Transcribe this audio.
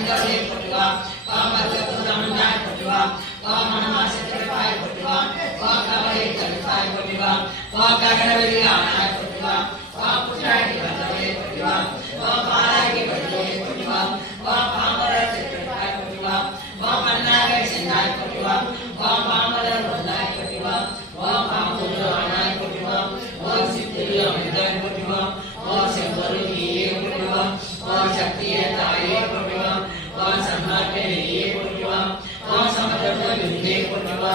ஐந்தவளே போற்றுவா மருதப்பு தமிழ்நாய் போற்றுவா மனமாசத்திற்காய் போற்றுவா கவலை தடுப்பாய் போற்றுவா ககனவெளி ஆனாய் போற்றுவா புற்றாய்க்கு வந்தவளே போற்றுவா பாலாய்க்கு வந்தவளே போற்றுவா பாமரர் சிற்றாய் போற்றுவா மன்னாகை சென்றாய் போற்றுவா பாமரர் வந்தாய் போற்றுவா பாம்புரு ஆனாய் போற்றுவா சித்திரி அமிர்தாய் போற்றுவா செம்பொரு நீயே போற்றுவா சக்தியே தாயே போற்றுவா சன்மார்க்கே நீயே போற்றுவா சமதர்ம விருந்தே போற்றுவா